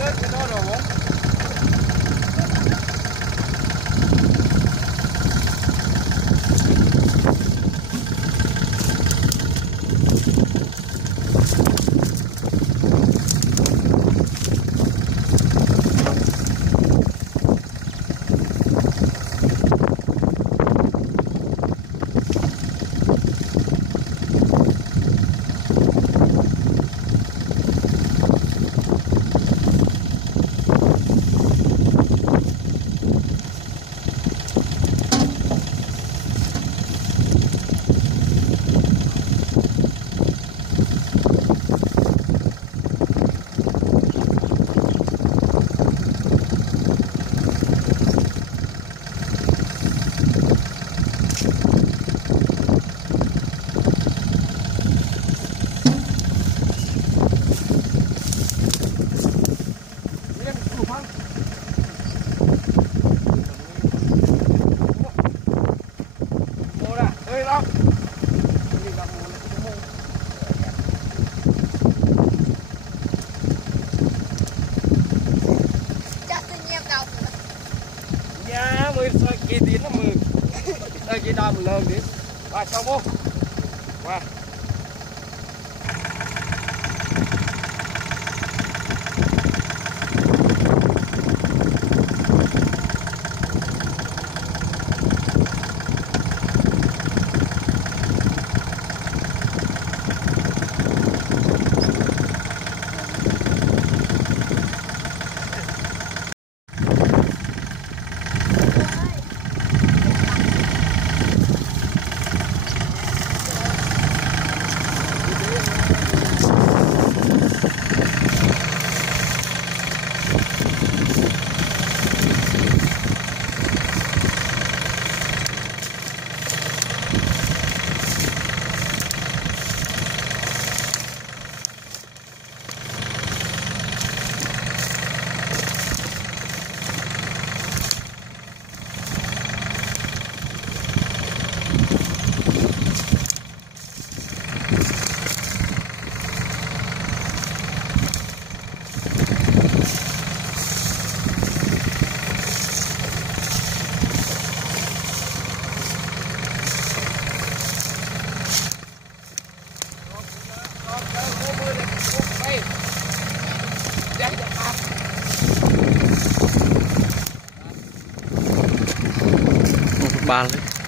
No. Norovo. 950 đây chỉ đo mình lên điểm rồi xong không qua. 完了。